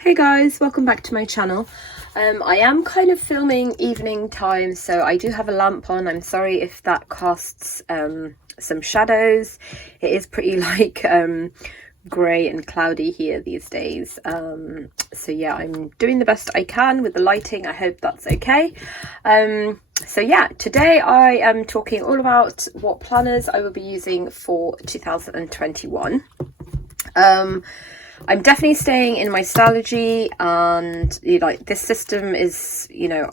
Hey guys, welcome back to my channel. I am kind of filming evening time, so I do have a lamp on. I'm sorry if that casts some shadows. It is pretty like grey and cloudy here these days. So yeah, I'm doing the best I can with the lighting. I hope that's okay. So yeah, today I am talking all about what planners I will be using for 2021. I'm definitely staying in my Stalogy, and like this system is,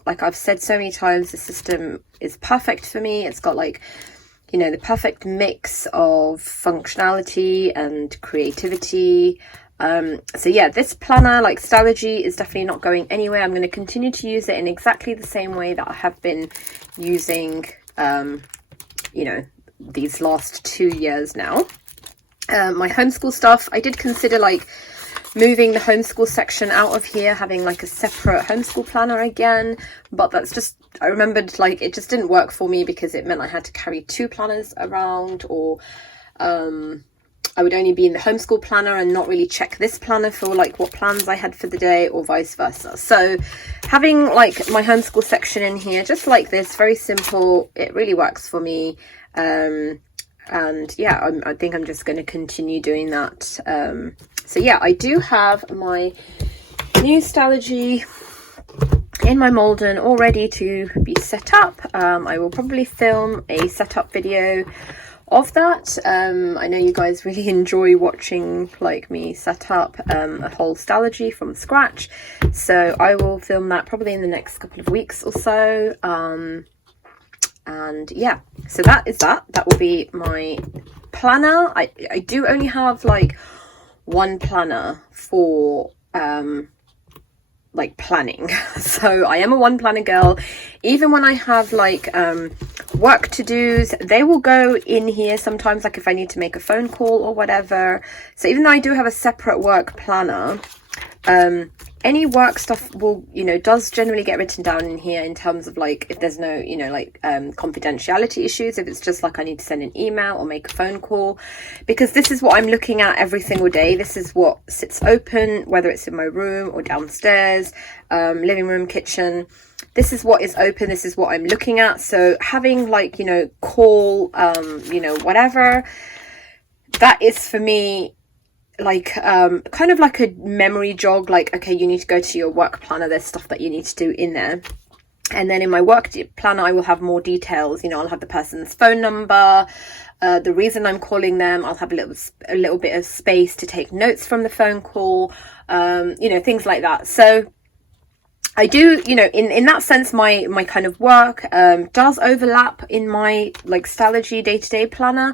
like I've said so many times, the system is perfect for me. It's got like, the perfect mix of functionality and creativity. So yeah, this planner, like Stalogy, is definitely not going anywhere. I'm going to continue to use it in exactly the same way that I have been using, these last 2 years now. My homeschool stuff, I did consider like moving the homeschool section out of here, having like a separate homeschool planner again, but that's just, I remembered like it just didn't work for me because it meant I had to carry 2 planners around, or I would only be in the homeschool planner and not really check this planner for like what plans I had for the day, or vice versa. So having like my homeschool section in here just like this, very simple, it really works for me. And yeah, I think I'm just going to continue doing that. So yeah, I do have my new Stalogy in my Malden all ready to be set up. I will probably film a setup video of that. I know you guys really enjoy watching like me set up a whole Stalogy from scratch, so I will film that probably in the next couple of weeks or so. And yeah, so that will be my planner. I do only have like one planner for like planning, so I am a one planner girl. Even when I have like work to do's, they will go in here sometimes, like if I need to make a phone call or whatever. So even though I do have a separate work planner, any work stuff will, does generally get written down in here in terms of like if there's no, confidentiality issues, if it's just like I need to send an email or make a phone call, because this is what I'm looking at every single day. This is what sits open, whether it's in my room or downstairs, living room, kitchen. This is what is open. This is what I'm looking at. So having like, call, whatever, that is for me like kind of like a memory jog, like, okay, you need to go to your work planner, there's stuff that you need to do in there. And then in my work planner I will have more details. I'll have the person's phone number, the reason I'm calling them. I'll have a little bit of space to take notes from the phone call, things like that. So I do, in that sense, my kind of work does overlap in my like Stalogy day-to-day planner.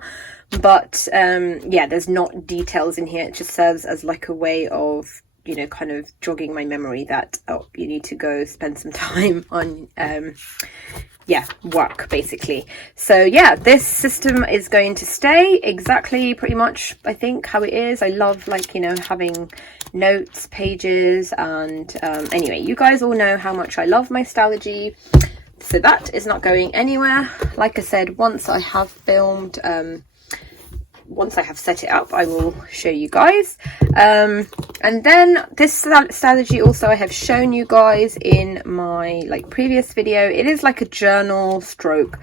But yeah, there's not details in here. It just serves as like a way of, kind of jogging my memory that, oh, you need to go spend some time on, work basically. So yeah, this system is going to stay exactly pretty much, I think, how it is. I love like, having notes, pages, and anyway, you guys all know how much I love my Stalogy. So that is not going anywhere. Like I said, once I have filmed, once I have set it up, I will show you guys. And then this Stalogy also I have shown you guys in my like previous video. It is like a journal stroke,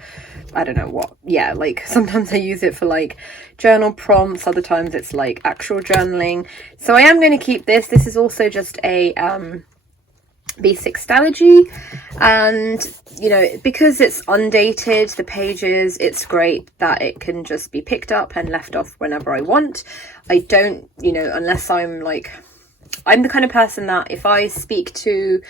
I don't know what. Yeah, like sometimes I use it for like journal prompts, other times it's like actual journaling. So I am going to keep this. This is also just a basic Stalogy, and because it's undated, the pages, it's great that it can just be picked up and left off whenever I want. I don't, unless I'm the kind of person that if I speak to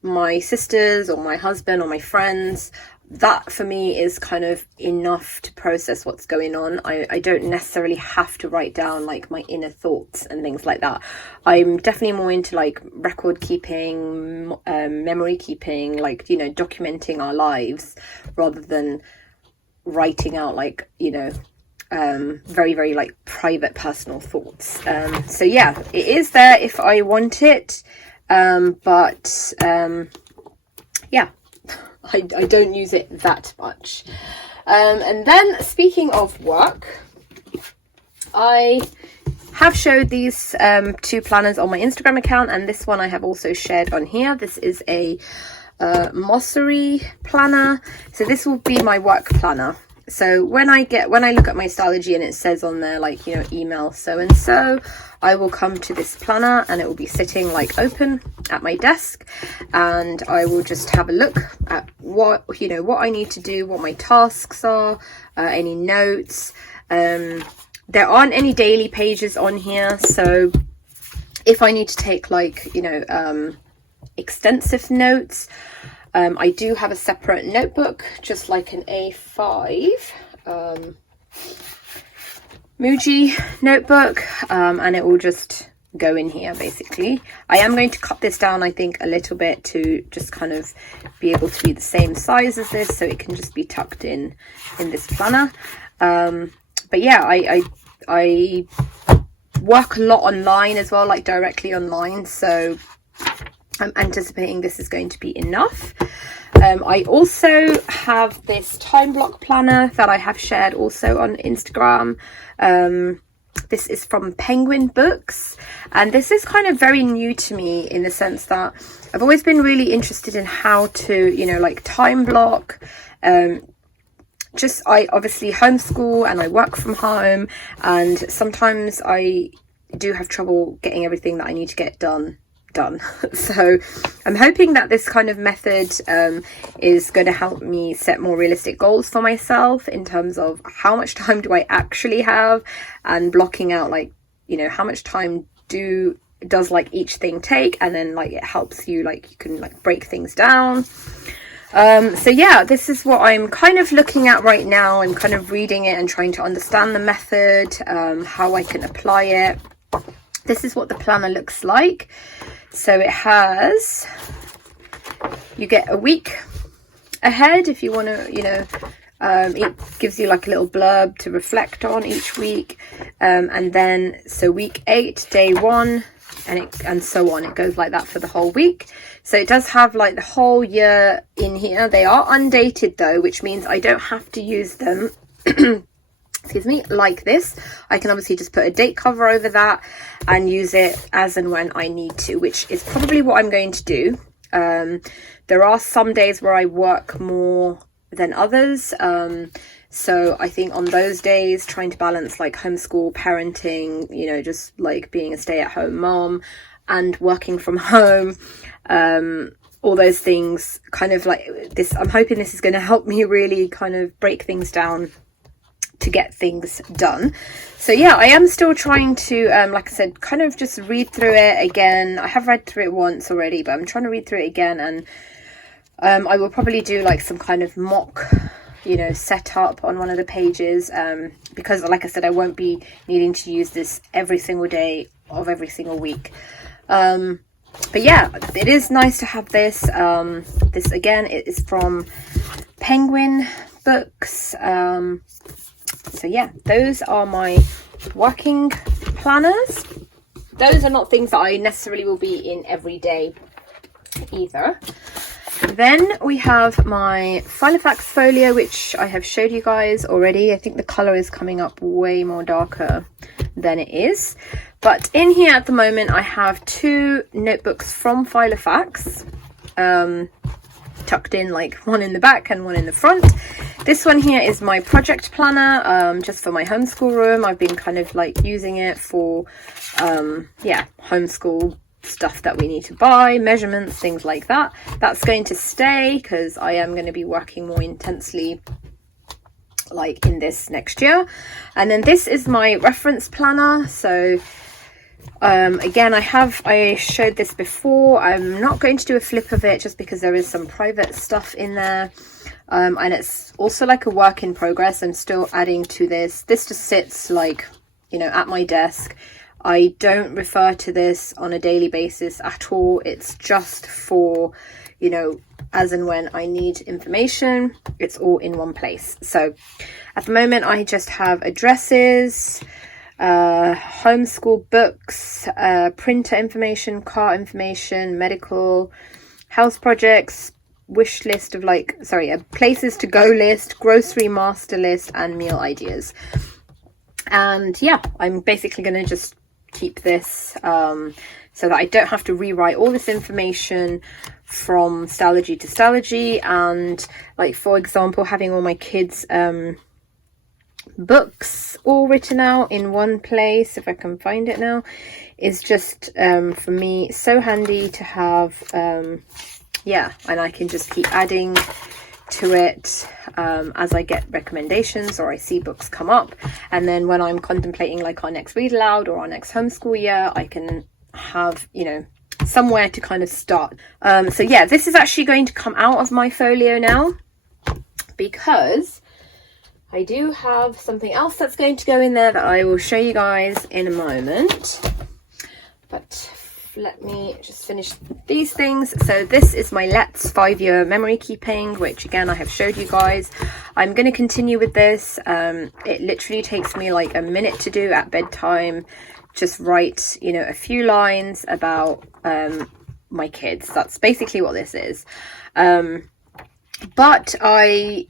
my sisters or my husband or my friends, that for me is kind of enough to process what's going on. I don't necessarily have to write down like my inner thoughts and things like that. I'm definitely more into like record keeping, memory keeping, like, documenting our lives rather than writing out like, very, very like private personal thoughts. So yeah, it is there if I want it. But yeah, I don't use it that much. And then speaking of work, I have showed these two planners on my Instagram account, and this one I have also shared on here. This is a Mossery planner. So this will be my work planner. So when I look at my Stalogy and it says on there, like, you know, email so and so, I will come to this planner and it will be sitting like open at my desk, and I will just have a look at what, you know, what I need to do, what my tasks are, any notes. There aren't any daily pages on here, so if I need to take, like, you know, extensive notes, I do have a separate notebook, just like an A5 Muji notebook, and it will just go in here basically. I am going to cut this down, I think, a little bit to just kind of be able to be the same size as this, so it can just be tucked in this planner. But yeah, I work a lot online as well, like directly online, so I'm anticipating this is going to be enough. I also have this time block planner that I have shared also on Instagram. This is from Penguin Books, and this is kind of very new to me in the sense that I've always been really interested in how to, you know, like time block. I obviously homeschool and I work from home, and sometimes I do have trouble getting everything that I need to get done. So I'm hoping that this kind of method is going to help me set more realistic goals for myself in terms of how much time do I actually have, and blocking out, like, you know, how much time does like each thing take, and then like it helps you, like, you can like break things down. So yeah, this is what I'm kind of looking at right now. I'm kind of reading it and trying to understand the method, how I can apply it. This is what the planner looks like. So it has, you get a week ahead if you want to, you know, it gives you like a little blurb to reflect on each week, and then so week 8, day 1, and so on. It goes like that for the whole week. So it does have like the whole year in here. They are undated though, which means I don't have to use them excuse me, like this. I can obviously just put a date cover over that and use it as and when I need to, which is probably what I'm going to do. There are some days where I work more than others, so I think on those days, trying to balance like homeschool, parenting, you know, just like being a stay-at-home mom and working from home, all those things, kind of like this, I'm hoping this is going to help me really kind of break things down to get things done. So yeah, I am still trying to, like I said, kind of just read through it again. I have read through it once already, but I'm trying to read through it again, and I will probably do like some kind of mock, you know, setup on one of the pages, because like I said, I won't be needing to use this every single day of every single week. But yeah, it is nice to have this. This again, it is from Penguin Books. So yeah, those are my working planners. Those are not things that I necessarily will be in every day either. Then we have my Filofax folio, which I have showed you guys already. I think the color is coming up way more darker than it is. But in here at the moment, I have 2 notebooks from Filofax, tucked in, like one in the back and one in the front. This one here is my project planner, just for my homeschool room. I've been kind of like using it for, yeah, homeschool stuff that we need to buy, measurements, things like that. That's going to stay because I am going to be working more intensely like in this next year. And then this is my reference planner. So again, I showed this before. I'm not going to do a flip of it just because there is some private stuff in there, and it's also like a work in progress. I'm still adding to this. This just sits like, you know, at my desk. I don't refer to this on a daily basis at all. It's just for, you know, as and when I need information. It's all in one place. So at the moment I just have addresses, homeschool books, printer information, car information, medical, house projects, wish list of like, sorry, a places to go list, grocery master list, and meal ideas. And yeah, I'm basically going to just keep this so that I don't have to rewrite all this information from Stalogy to Stalogy. And like, for example, having all my kids books all written out in one place, if I can find it now, is just for me so handy to have. Yeah, and I can just keep adding to it as I get recommendations or I see books come up, and then when I'm contemplating like our next read aloud or our next homeschool year, I can have, you know, somewhere to kind of start. So yeah, this is actually going to come out of my folio now, because I do have something else that's going to go in there that I will show you guys in a moment. But let me just finish these things. So this is my Let's 5-year memory keeping, which again I have showed you guys. I'm going to continue with this. It literally takes me like a minute to do at bedtime. Just write, you know, a few lines about my kids. That's basically what this is. But I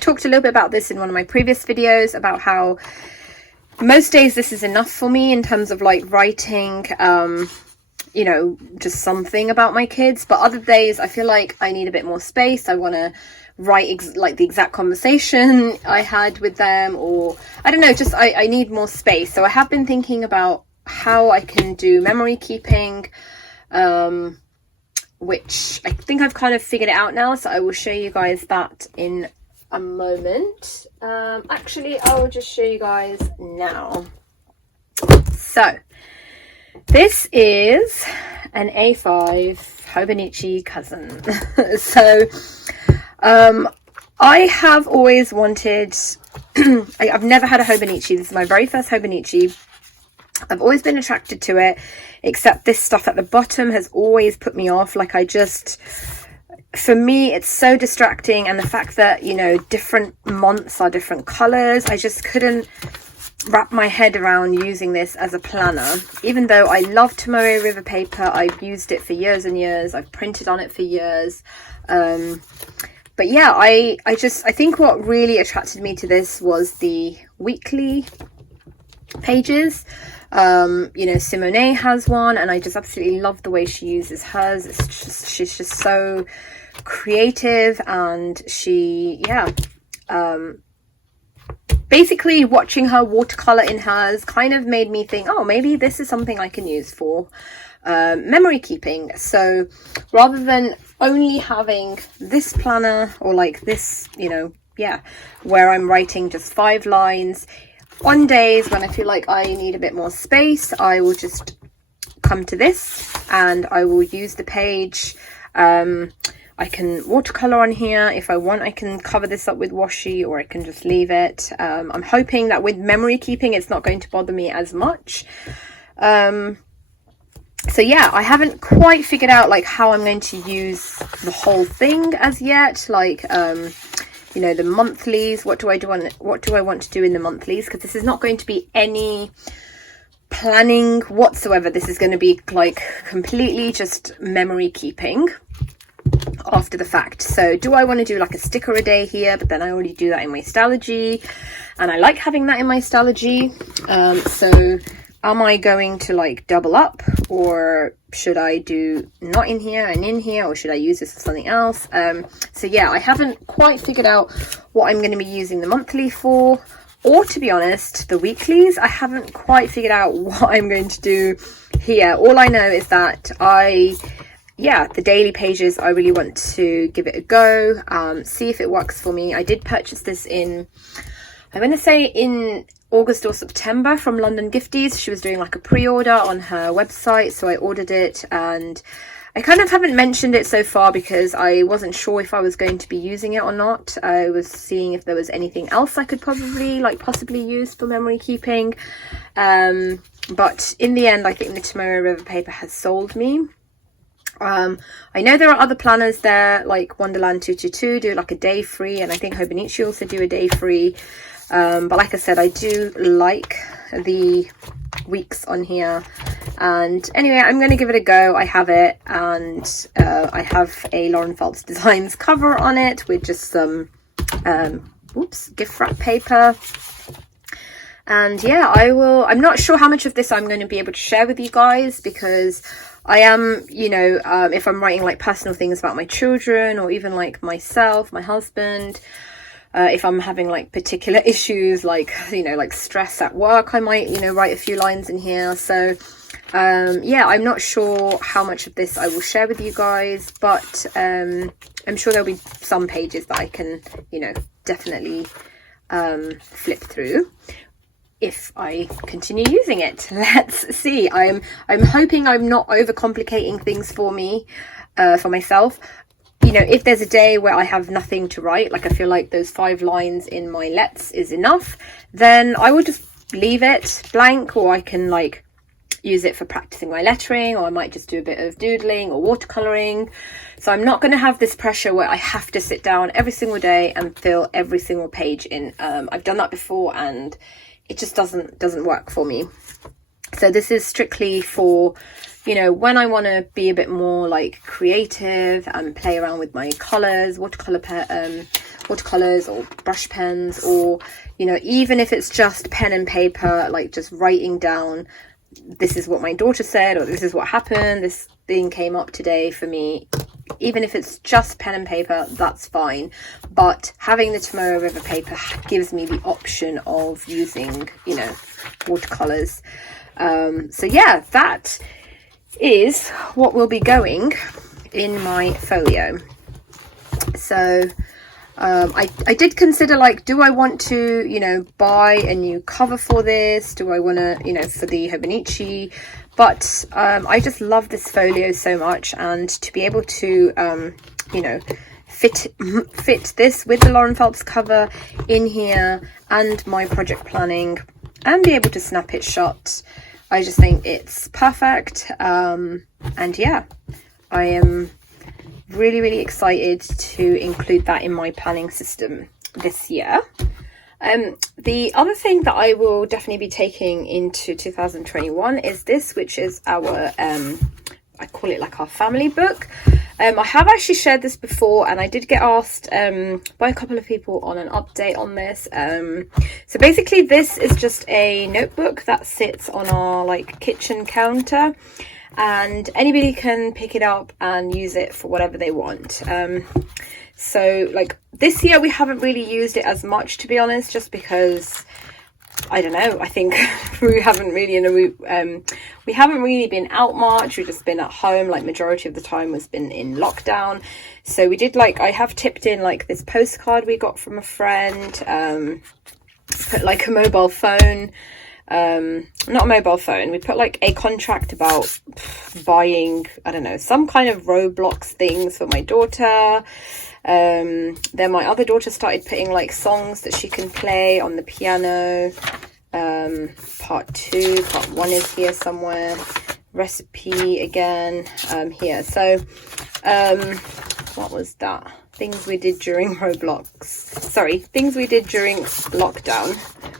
talked a little bit about this in one of my previous videos about how most days this is enough for me in terms of like writing, you know, just something about my kids. But other days I feel like I need a bit more space. I want to write like the exact conversation I had with them, or I don't know, just I need more space. So I have been thinking about how I can do memory keeping, which I think I've kind of figured it out now. So I will show you guys that in a moment. Actually, I will just show you guys now. So this is an A5 Hobonichi cousin. So I have always wanted I've never had a Hobonichi. This is my very first Hobonichi. I've always been attracted to it, except this stuff at the bottom has always put me off. Like, for me, it's so distracting, and the fact that, you know, different months are different colors, I just couldn't wrap my head around using this as a planner. Even though I love Tomoe River paper, I've used it for years and years, I've printed on it for years. But yeah, I think what really attracted me to this was the weekly pages. You know, Simone has one, and I just absolutely love the way she uses hers. She's just so creative, and basically watching her watercolor in hers kind of made me think, oh, maybe this is something I can use for memory keeping. So rather than only having this planner, or like this, you know, where I'm writing just 5 lines, on days when I feel like I need a bit more space, I will just come to this and I will use the page. I can watercolor on here. If I want, I can cover this up with washi, or I can just leave it. I'm hoping that with memory keeping, it's not going to bother me as much. So yeah, I haven't quite figured out like how I'm going to use the whole thing as yet. Like, you know, the monthlies, what do I want to do in the monthlies? Because this is not going to be any planning whatsoever. This is going to be like completely just memory keeping after the fact. So do I want to do like a sticker a day here? But then I already do that in my Stalogy, and I like having that in my Stalogy. So am I going to like double up, or should I do not in here and in here, or should I use this for something else? So yeah, I haven't quite figured out what I'm going to be using the monthly for, or to be honest, the weeklies. I haven't quite figured out what I'm going to do here. All I know is that the daily pages, I really want to give it a go, see if it works for me. I did purchase this I'm going to say in August or September from London Gifties. She was doing like a pre-order on her website, so I ordered it, and I kind of haven't mentioned it so far because I wasn't sure if I was going to be using it or not. I was seeing if there was anything else I could possibly use for memory keeping, but in the end I think the Tomoe River paper has sold me. I know there are other planners there, like Wonderland 222 do like a day free, and I think Hobonichi also do a day free. But like I said, I do like the weeks on here. And anyway, I'm going to give it a go. I have it, and I have a Lauren Phelps Designs cover on it with just some gift wrap paper. And yeah, I'm not sure how much of this I'm going to be able to share with you guys, because I am, you know, if I'm writing like personal things about my children, or even like myself, my husband, if I'm having like particular issues, like, you know, like stress at work, I might, you know, write a few lines in here. So yeah, I'm not sure how much of this I will share with you guys, but I'm sure there'll be some pages that I can, you know, definitely flip through if I continue using it. Let's see. I'm hoping I'm not overcomplicating things for myself. You know, if there's a day where I have nothing to write, like I feel like those 5 lines in my Let's is enough, then I will just leave it blank, or I can like use it for practicing my lettering, or I might just do a bit of doodling or watercoloring. So I'm not going to have this pressure where I have to sit down every single day and fill every single page in. I've done that before and it just doesn't work for me. So this is strictly for, you know, when I want to be a bit more like creative and play around with my colors, watercolors or brush pens, or, you know, even if it's just pen and paper, like just writing down, this is what my daughter said, or this is what happened, this thing came up today for me. Even if it's just pen and paper, that's fine. But having the Tomorrow River paper gives me the option of using, you know, watercolors. So yeah, that is what will be going in my folio. So I did consider, like, do I want to, you know, buy a new cover for this? Do I want to, you know, for the Hobonichi? But I just love this folio so much, and to be able to, you know, fit this with the Lauren Phelps cover in here and my project planning, and be able to snap it shut, I just think it's perfect. And yeah, I am really excited to include that in my planning system this year. The other thing that I will definitely be taking into 2021 is this, which is our I call it like our family book. I have actually shared this before, and I did get asked by a couple of people on an update on this. So basically this is just a notebook that sits on our like kitchen counter, and anybody can pick it up and use it for whatever they want. So like this year we haven't really used it as much, to be honest, just because, I don't know, I think we haven't really, you know, we haven't really been out much. We've just been at home, like majority of the time was been in lockdown. So we did, like, I have tipped in like this postcard we got from a friend, put like a mobile phone, not a mobile phone, we put like a contract about buying, I don't know, some kind of Roblox things for my daughter. Then my other daughter started putting like songs that she can play on the piano. Part 2, part 1 is here somewhere. Recipe again, here. So what was that? Things we did during Roblox. Sorry, things we did during lockdown,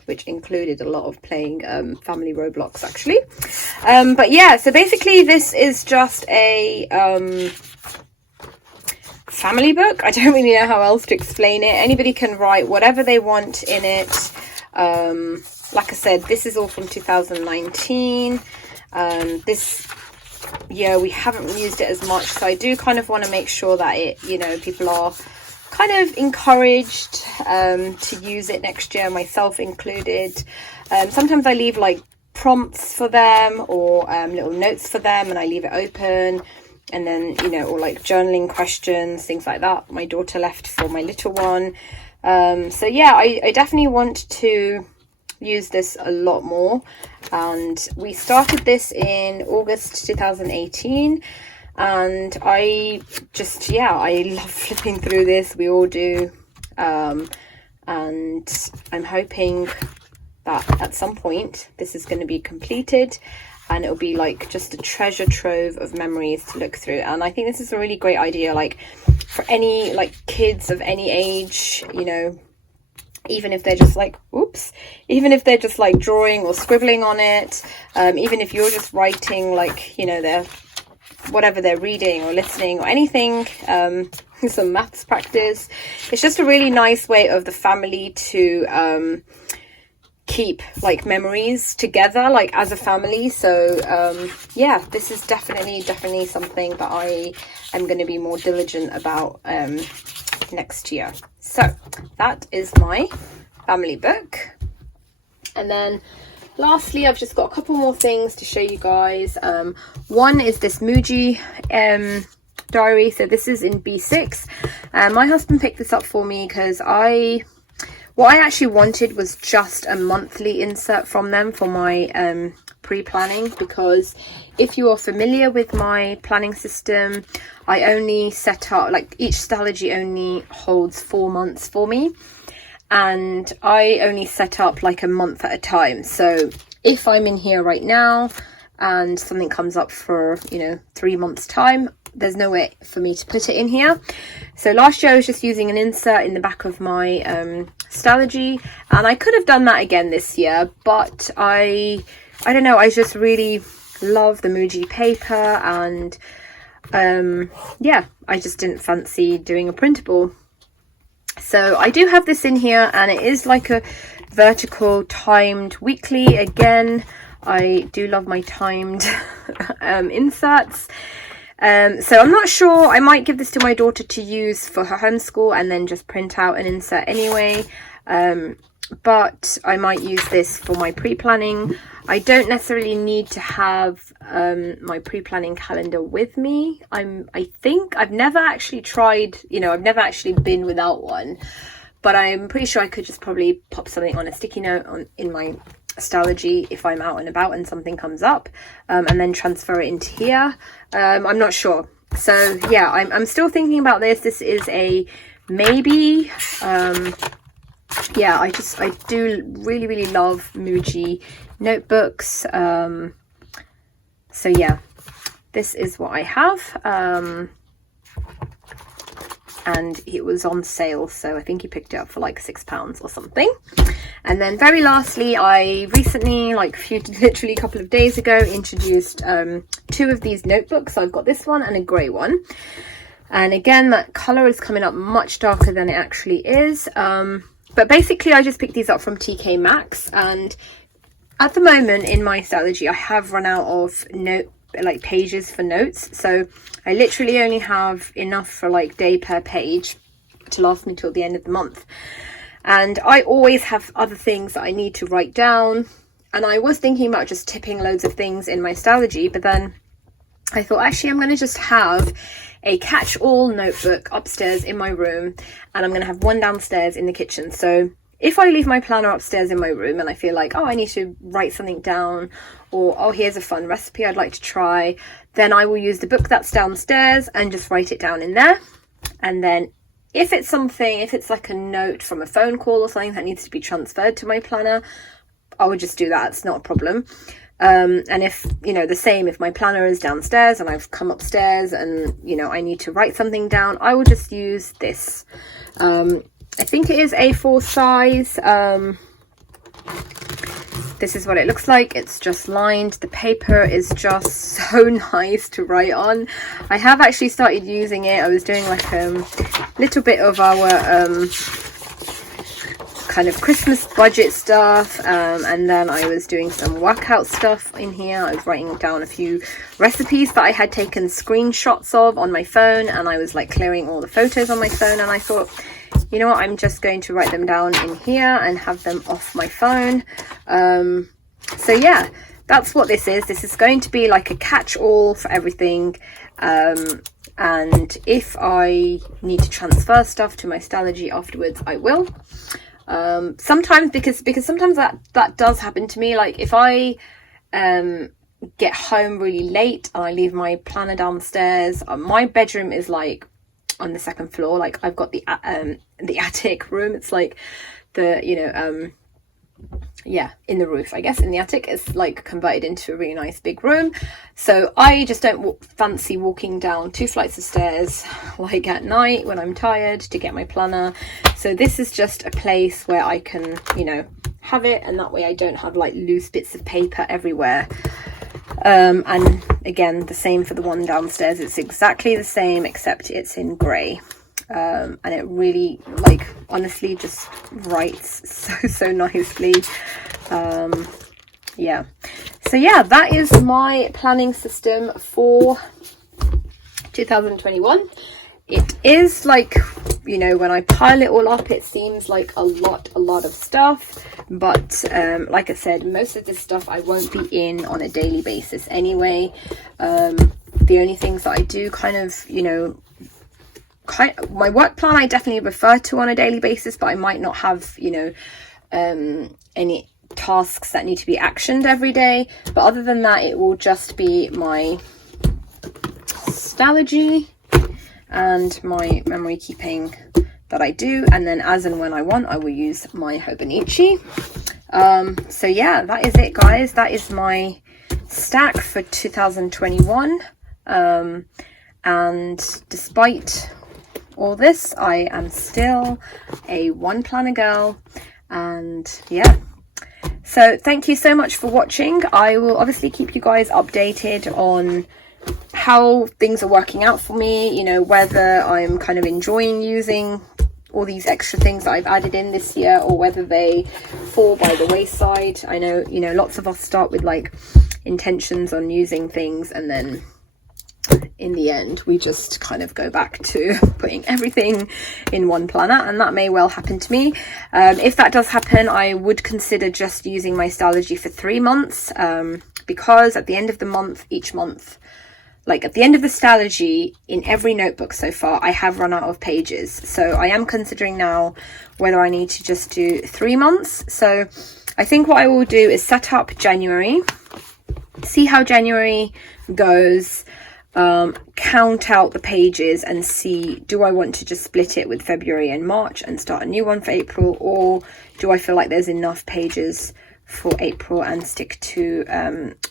which included a lot of playing family Roblox actually. But yeah, so basically this is just a family book. I don't really know how else to explain it. Anybody can write whatever they want in it. Like I said, this is all from 2019. This year we haven't used it as much, so I do kind of want to make sure that it, you know, people are kind of encouraged to use it next year, myself included. Sometimes I leave like prompts for them, or little notes for them, and I leave it open. And then, you know, or like journaling questions, things like that, my daughter left for my little one. So yeah, I definitely want to use this a lot more. And we started this in August 2018, and I just, yeah, I love flipping through this. We all do. And I'm hoping that at some point this is going to be completed, and it'll be like just a treasure trove of memories to look through. And I think this is a really great idea, like for any like kids of any age, you know, even if they're just like, even if they're just like drawing or scribbling on it, even if you're just writing, like, you know, their whatever they're reading or listening or anything, some maths practice. It's just a really nice way of the family to keep like memories together, like as a family. So yeah, this is definitely something that I am going to be more diligent about next year. So that is my family book. And then lastly, I've just got a couple more things to show you guys. One is this Muji diary. So this is in B6. My husband picked this up for me because what I actually wanted was just a monthly insert from them for my pre-planning, because if you are familiar with my planning system, I only set up, like, each Stalogy only holds 4 months for me, and I only set up like a month at a time. So if I'm in here right now and something comes up for, you know, 3 months time, there's no way for me to put it in here. So last year I was just using an insert in the back of my Stalogy, and I could have done that again this year, but I don't know, I just really love the Muji paper, and yeah, I just didn't fancy doing a printable. So I do have this in here, and it is like a vertical timed weekly. Again, I do love my timed inserts. So I'm not sure, I might give this to my daughter to use for her homeschool and then just print out an insert anyway. But I might use this for my pre-planning. I don't necessarily need to have my pre-planning calendar with me. I think I've never actually tried, you know, I've never actually been without one, but I'm pretty sure I could just probably pop something on a sticky note in my Stalogy if I'm out and about and something comes up, and then transfer it into here. I'm not sure. So yeah, I'm still thinking about this. This is a maybe. Yeah, I do really love Muji notebooks. So yeah, this is what I have. And it was on sale, so I think he picked it up for like £6 or something. And then very lastly, I recently, like literally a couple of days ago, introduced 2 of these notebooks. So I've got this one and a grey one, and again that colour is coming up much darker than it actually is. But basically I just picked these up from TK Maxx, and at the moment in my Stalogy I have run out of pages for notes, so I literally only have enough for like day per page to last me till the end of the month. And I always have other things that I need to write down, and I was thinking about just tipping loads of things in my Stalogy, but then I thought actually I'm going to just have a catch-all notebook upstairs in my room, and I'm going to have one downstairs in the kitchen. So if I leave my planner upstairs in my room and I feel like, oh, I need to write something down, or oh, here's a fun recipe I'd like to try, then I will use the book that's downstairs and just write it down in there. And then if it's like a note from a phone call or something that needs to be transferred to my planner, I would just do that. It's not a problem. And if, you know, the same, if my planner is downstairs and I've come upstairs and, you know, I need to write something down, I will just use this. I think it is A4 size. This is what it looks like. It's just lined. The paper is just so nice to write on. I have actually started using it. I was doing like a little bit of our kind of Christmas budget stuff, and then I was doing some workout stuff in here. I was writing down a few recipes that I had taken screenshots of on my phone, and I was like clearing all the photos on my phone, and I thought, you know what, I'm just going to write them down in here and have them off my phone. So yeah, that's what this is. This is going to be like a catch-all for everything. And if I need to transfer stuff to my Stalogy afterwards, I will. Sometimes because sometimes that does happen to me. Like if I get home really late and I leave my planner downstairs, my bedroom is like on the second floor. Like I've got the attic room. It's like the, you know, yeah, in the roof, I guess, in the attic. It's like converted into a really nice big room. So I just don't fancy walking down 2 flights of stairs like at night when I'm tired to get my planner. So this is just a place where I can, you know, have it, and that way I don't have like loose bits of paper everywhere. And again, the same for the one downstairs. It's exactly the same except it's in grey. And it really, like, honestly just writes so nicely. Yeah, so yeah, that is my planning system for 2021. It is like, you know, when I pile it all up, it seems like a lot of stuff, but like I said, most of this stuff I won't be in on a daily basis anyway. The only things that I do kind of, you know, my work plan I definitely refer to on a daily basis, but I might not have, you know, any tasks that need to be actioned every day. But other than that, it will just be my Stalogy and my memory keeping that I do, and then as and when I want, I will use my Hobonichi. So yeah, that is it, guys. That is my stack for 2021. And despite all this, I am still a one planner girl, and yeah. So thank you so much for watching. I will obviously keep you guys updated on how things are working out for me, you know, whether I'm kind of enjoying using all these extra things that I've added in this year, or whether they fall by the wayside. I know, you know, lots of us start with like intentions on using things, and then in the end we just kind of go back to putting everything in one planner, and that may well happen to me. If that does happen, I would consider just using my Stalogy for 3 months, because at the end of the month, each month, like at the end of the Stalogy, in every notebook so far, I have run out of pages. So I am considering now whether I need to just do 3 months. So I think what I will do is set up January, see how January goes, count out the pages and see, do I want to just split it with February and March and start a new one for April, or do I feel like there's enough pages for April and stick to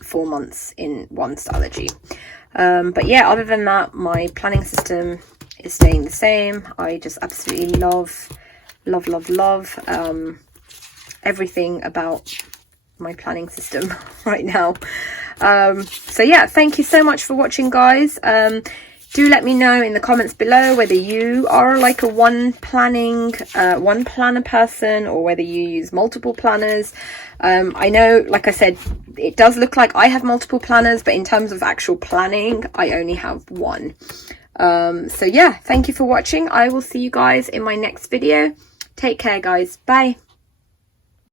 4 months in one Stalogy? But yeah, other than that, my planning system is staying the same. I just absolutely love everything about my planning system right now. So yeah, thank you so much for watching, guys. Do let me know in the comments below whether you are like a one planner person, or whether you use multiple planners. I know, like I said, it does look like I have multiple planners, but in terms of actual planning, I only have one. So yeah, thank you for watching. I will see you guys in my next video. Take care, guys. Bye.